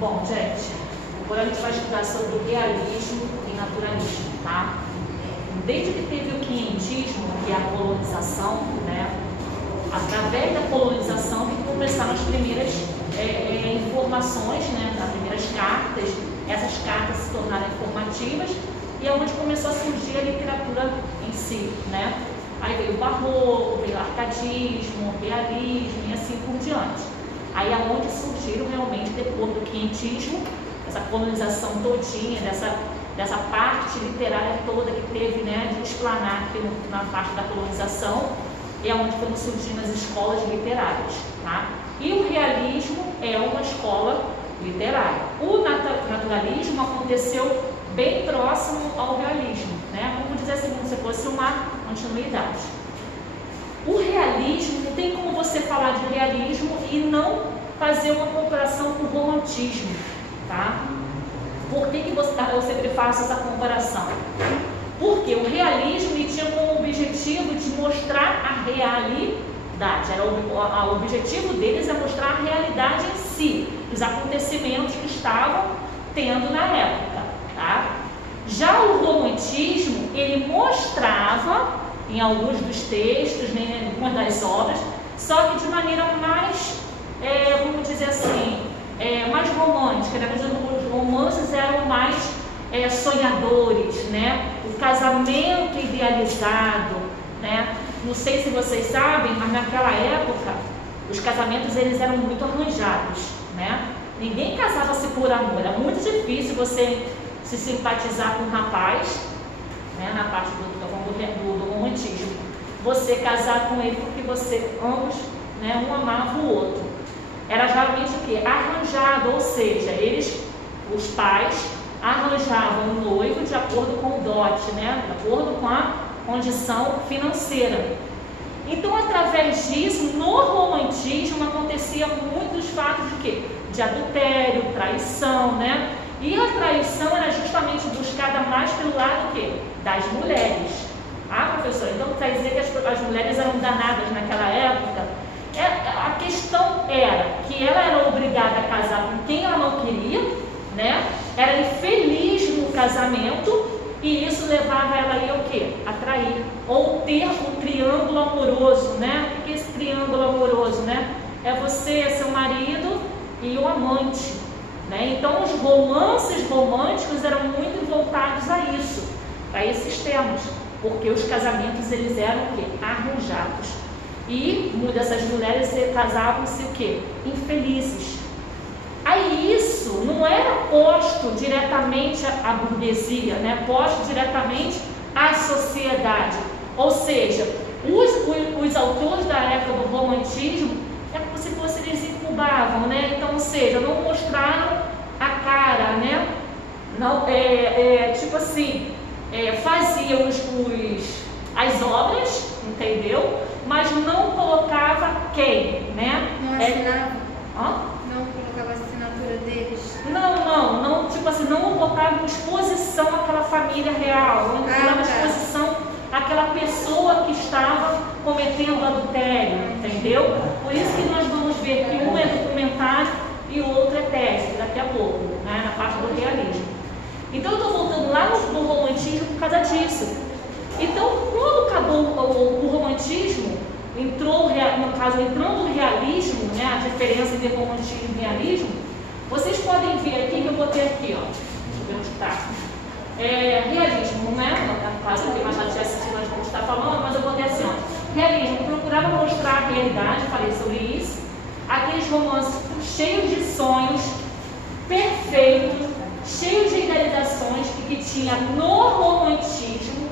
Bom, gente, agora a gente vai estudar sobre realismo e naturalismo, tá? Desde que teve o quinhentismo, que é a colonização, né? Através da colonização que começaram as primeiras informações, né? As primeiras cartas, essas cartas se tornaram informativas e é onde começou a surgir a literatura em si, né? Aí veio o barroco, veio o arcadismo, o realismo e assim por diante. Aí é onde surgiram realmente, depois do quinhentismo, essa colonização todinha, dessa parte literária toda que teve, né, de explanar aqui na parte da colonização, é onde foram surgindo as escolas literárias, tá? E o realismo é uma escola literária. O naturalismo aconteceu bem próximo ao realismo, né? Vamos dizer assim, como se fosse uma continuidade. O realismo, não tem como você falar de realismo e não fazer uma comparação com o romantismo, tá? Por que eu sempre faço essa comparação? Porque o realismo ele tinha como objetivo de mostrar a realidade. O objetivo deles é mostrar a realidade em si, os acontecimentos que estavam tendo na época, tá? Já o romantismo, ele mostrava em alguns dos textos, né, em algumas das obras, só que de maneira mais, vamos dizer assim, mais romântica, né? Os romances eram mais sonhadores, né? O casamento idealizado, né? Não sei se vocês sabem, mas naquela época os casamentos eles eram muito arranjados, né? Ninguém casava-se por amor, era muito difícil você se simpatizar com um rapaz, né? Na parte do romantismo, você casar com ele porque você ambos, né? Um amava o outro. Era geralmente o quê? Arranjado, ou seja, os pais arranjavam o noivo de acordo com o dote, né? De acordo com a condição financeira. Então, através disso, no romantismo acontecia muitos fatos de quê? De adultério, traição, né? E a traição era justamente buscada mais pelo lado quê? Das mulheres. Ah, professora, então quer dizer que as mulheres eram danadas naquela época? A questão era que ela era obrigada a casar com quem ela não queria, né? Era infeliz no casamento e isso levava ela aí ao quê? A trair. Ou ter um triângulo amoroso, né? O que é esse triângulo amoroso, né? É você, seu marido e o amante, né? Então os romances românticos eram muito voltados a isso, a esses temas, porque os casamentos eles eram o quê? Arranjados. E muitas dessas mulheres casavam-se o quê? Infelizes. Aí isso não era posto diretamente à burguesia, né? Posto diretamente à sociedade. Ou seja, os autores da época do romantismo é como se fosse eles incubavam, né? Então, ou seja, não mostraram a cara, né? Não, tipo assim, faziam as obras, entendeu? Mas não colocava quem, né? Não assinava? Não colocava a assinatura deles? Não, tipo assim, não botava em exposição aquela família real, não botava em exposição aquela pessoa que estava cometendo adultério, entendeu? Por isso que nós vamos ver que um é documentário e o outro é tese, daqui a pouco, né? Na parte do realismo. Então eu estou voltando lá no romantismo por causa disso. Então, quando acabou o romantismo, entrando o realismo, né, a diferença entre romantismo e realismo, vocês podem ver aqui que eu botei aqui, ó, deixa eu ver onde está. Realismo, né? No caso aqui, mas já tinha assistido a gente está falando, mas eu botei assim, ó. Realismo, procurava mostrar a realidade, falei sobre isso. Aqueles romances cheios de sonhos, perfeitos, cheios de idealizações que tinha no romantismo.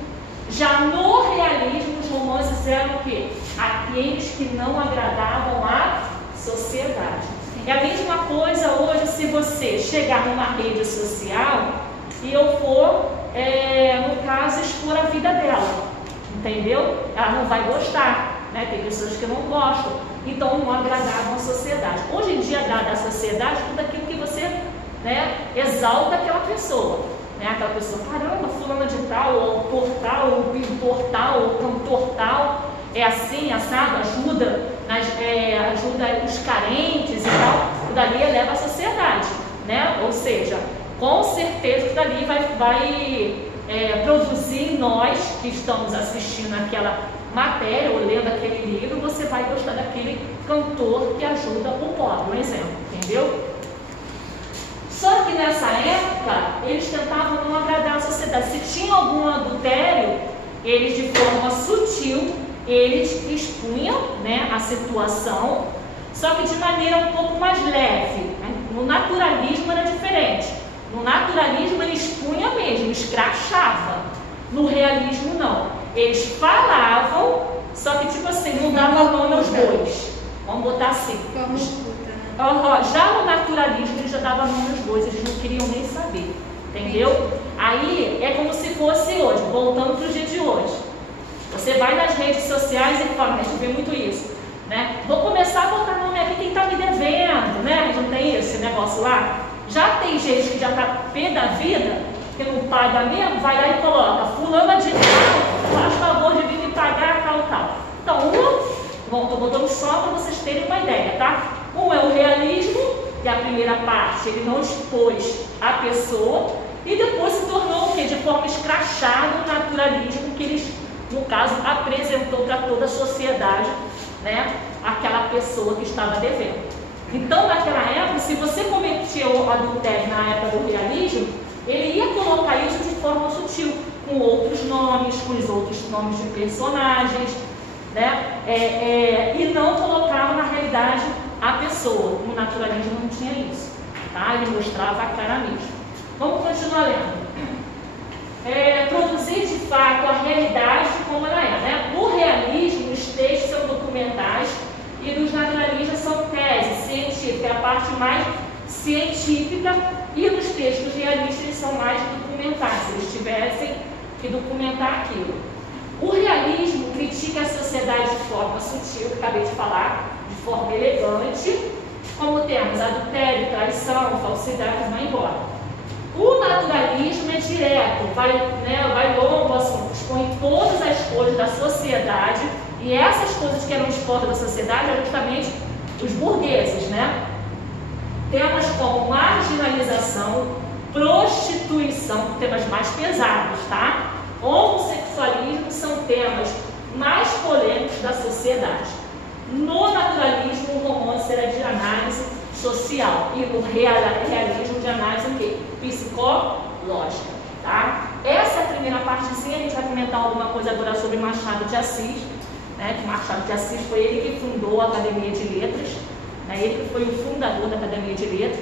Já no realismo, os romances eram o quê? Aqueles que não agradavam à sociedade. É a mesma coisa hoje se você chegar numa rede social e eu for, no caso, expor a vida dela. Entendeu? Ela não vai gostar, né? Tem pessoas que não gostam. Então não agradavam à sociedade. Hoje em dia, dada a sociedade, tudo aquilo que você, né, exalta aquela pessoa. Né? Aquela pessoa, caramba, fulana de tal, ou portal, ou pintor tal, ou cantor tal, é assim, assado, ajuda os carentes e tal, tudo ali eleva a sociedade, né? com certeza que dali vai produzir em nós que estamos assistindo aquela matéria ou lendo aquele livro, você vai gostar daquele cantor que ajuda o pobre, um exemplo, entendeu? Só que nessa época, eles tentavam não agradar a sociedade. Se tinha algum adultério, eles de forma sutil, eles expunham, né, a situação, só que de maneira um pouco mais leve, né? No naturalismo era diferente. No naturalismo ele expunha mesmo, escrachava. No realismo não. Eles falavam, só que tipo assim, não dava nome aos bois. Vamos botar assim. Já no naturalismo eles já davam nome aos bois, eles não queriam nem saber. Entendeu? Aí é como se fosse hoje, voltando para o dia de hoje. Você vai nas redes sociais e fala, a gente vê muito isso, né? Vou começar a botar nome aqui quem está me devendo, né? Não tem esse negócio lá? Já tem gente que já está pé da vida, que não paga mesmo, vai lá e coloca, fulana de tal, faz favor de vir me pagar, tal. Então, estou botando só para vocês terem uma ideia, tá? Um é o realismo, que é a primeira parte, ele não expôs a pessoa, e depois se tornou o quê? De forma escrachada o naturalismo, que eles, no caso, apresentou para toda a sociedade, né, aquela pessoa que estava devendo. Então, naquela época, se você cometia o adultério na época do realismo, ele ia colocar isso de forma sutil, com outros nomes, com os outros nomes de personagens, né? E não colocava na realidade a pessoa. No naturalismo não tinha isso, tá? Ele mostrava a cara mesmo. Vamos continuar lendo. Produzir de fato a realidade como ela é, né? No realismo, os textos são documentais e nos naturalistas são teses científicas, é a parte mais científica, e nos textos realistas eles são mais documentais, se eles tivessem que documentar aquilo. O realismo critica a sociedade de forma sutil, que acabei de falar, de forma elegante, como temos adultério, traição, falsidade, vai embora. O naturalismo é direto, vai longo ao assunto, expõe todas as coisas da sociedade, e essas coisas que eram expostas da sociedade eram justamente os burgueses, né? Temas como marginalização, prostituição, temas mais pesados, tá? Homossexualismo são temas mais polêmicos da sociedade. No naturalismo, o romance era de análise social e no realismo de análise o quê? Psicológica, tá? Essa é a primeira partezinha. A gente vai comentar alguma coisa agora sobre Machado de Assis, né? Que Machado de Assis foi ele que fundou a Academia de Letras, né? Ele que foi o fundador da Academia de Letras,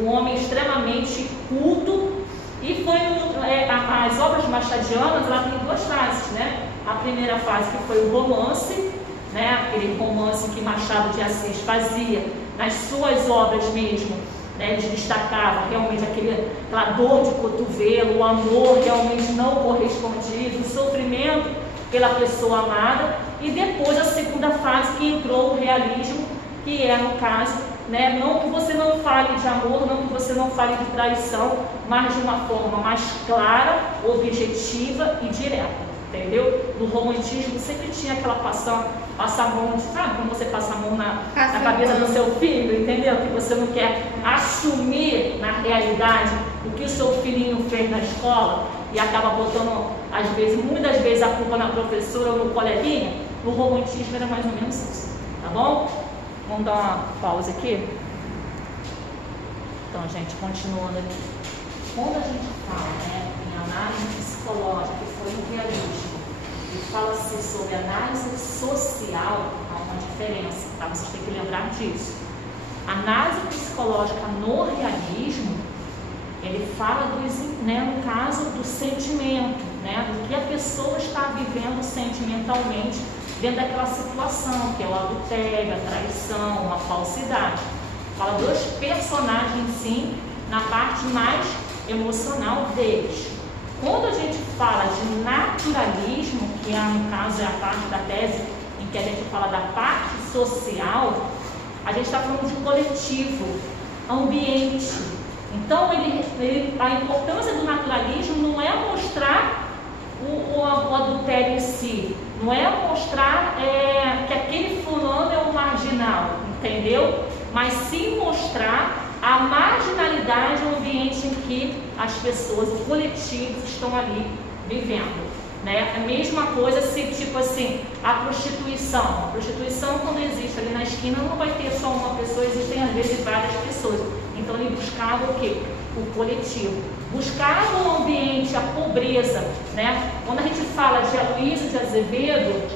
um homem extremamente culto. E foi as obras machadianas, ela tem duas fases, né? A primeira fase que foi o romance, né? Aquele romance que Machado de Assis fazia nas suas obras mesmo, né? Ele destacava realmente aquela dor de cotovelo, o amor realmente não correspondido, o sofrimento pela pessoa amada. E depois a segunda fase que entrou o realismo, que é no caso, né, não que você não fale de amor, não que você não fale de traição, mas de uma forma mais clara, objetiva e direta, entendeu? No romantismo sempre tinha aquela passa a mão, sabe como você passa a mão na cabeça do seu filho, entendeu? Que você não quer assumir na realidade o que o seu filhinho fez na escola e acaba botando, às vezes, muitas vezes a culpa na professora ou no coleguinha. No romantismo era mais ou menos isso, tá bom? Vamos dar uma pausa aqui? Então, gente, continuando aqui. Quando a gente fala, né, em análise psicológica, que foi o realismo, e fala-se sobre análise social, há uma diferença, tá? Vocês têm que lembrar disso. A análise psicológica no realismo, ele fala, no caso, do sentimento, né, do que a pessoa está vivendo sentimentalmente dentro daquela situação, que é o adultério, a traição, a falsidade. Fala dos personagens, sim, na parte mais emocional deles. Quando a gente fala de naturalismo, que no caso é a parte da tese em que a gente fala da parte social, a gente está falando de coletivo, ambiente. Então, a importância do naturalismo não é mostrar o adultério em si, não é mostrar que aquele fulano é um marginal, entendeu? Mas sim mostrar a A marginalidade é um ambiente em que as pessoas, os coletivos estão ali vivendo, né? A mesma coisa se, tipo assim, a prostituição. A prostituição, quando existe ali na esquina, não vai ter só uma pessoa, existem às vezes várias pessoas. Então ele buscava o quê? O coletivo. Buscava um ambiente, a pobreza, né? Quando a gente fala de Aloysio de Azevedo,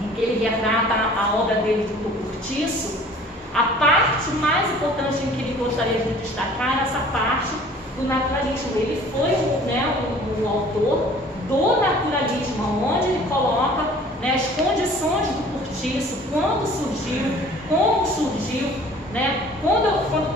em que ele retrata a obra dele do Cortiço, a parte mais importante em que ele gostaria de destacar é essa parte do naturalismo. Ele foi, né, o autor do naturalismo, onde ele coloca, né, as condições do Cortiço, quando surgiu, como surgiu, né? Quando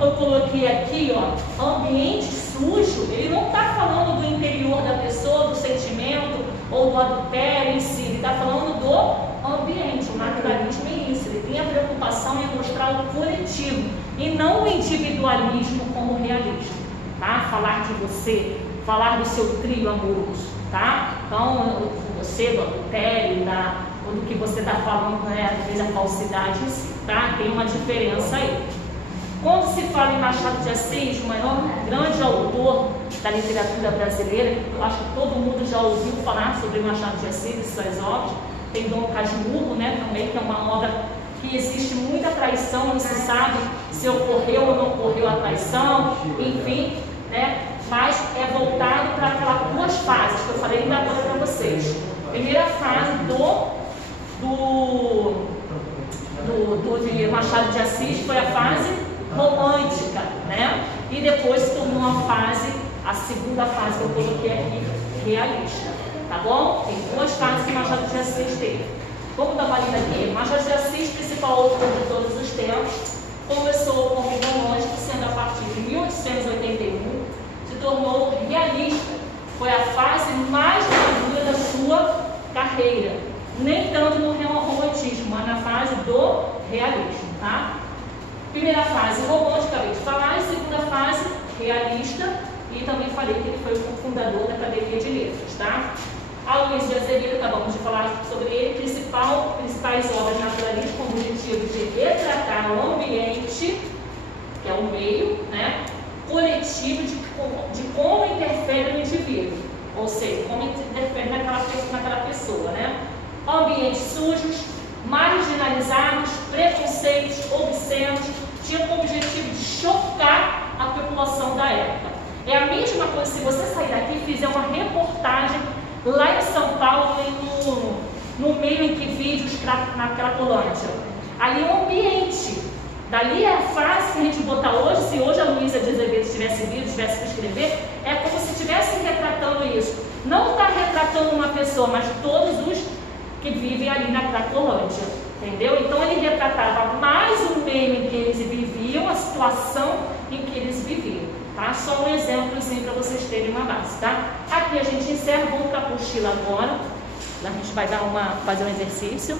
eu coloquei aqui, ó, ambiente sujo, ele não está falando do interior da pessoa, do sentimento ou do adultério em si, ele está falando do ambiente. O naturalismo é isso, ele tem a preocupação em mostrar o coletivo e não o individualismo como realismo, tá? Falar de você, falar do seu trio amoroso, tá? Então, você, do adultério, ou do que você está falando, né, às vezes a falsidade em si, tá? Tem uma diferença aí. Quando se fala em Machado de Assis, o maior grande autor da literatura brasileira, eu acho que todo mundo já ouviu falar sobre Machado de Assis e suas obras, tem Dom Casmurro, né, também, que é uma obra que existe muita traição, não se sabe se ocorreu ou não ocorreu a traição, enfim, né, mas é voltado para aquelas duas fases que eu falei ainda agora para vocês. Primeira fase de Machado de Assis foi a fase romântica, né? E depois se tornou uma fase, a segunda fase que eu coloquei aqui, realista, tá bom? Tem duas fases que Machado de Assis teve. Vamos dar uma lida aqui. Machado de Assis, principal autor de todos os tempos, começou como romântico, sendo a partir de 1881, se tornou realista. Foi a fase mais madura da sua carreira. Nem tanto no romantismo, mas na fase do realismo, tá? Primeira fase romântica, acabei de falar, e segunda fase realista, e também falei que ele foi o fundador da Academia de Letras, tá? Aloysio de Azevedo, acabamos de falar sobre ele, principais obras naturalistas com o objetivo de retratar o ambiente, que é o meio, né, coletivo de como interfere no indivíduo, ou seja, como interfere naquela pessoa, né? Ambientes sujos, marginalizados, preconceitos, obscenos, tinha como objetivo de chocar a população da época. É a mesma coisa se você sair daqui e fizer uma reportagem lá em São Paulo, no meio em que vive na Cracolândia. Ali é o ambiente. Dali é a fase que a gente botar hoje, se hoje a Luísa de Azevedo tivesse vindo, tivesse que escrever, é como se estivesse retratando isso. Não está retratando uma pessoa, mas todos os que vivem ali na Cracolândia, entendeu? Então ele retratava mais o meio em que eles viviam, a situação em que eles viviam, tá? Só um exemplozinho para vocês terem uma base, tá? Aqui a gente encerra, vamos para a apostila agora, a gente vai fazer um exercício.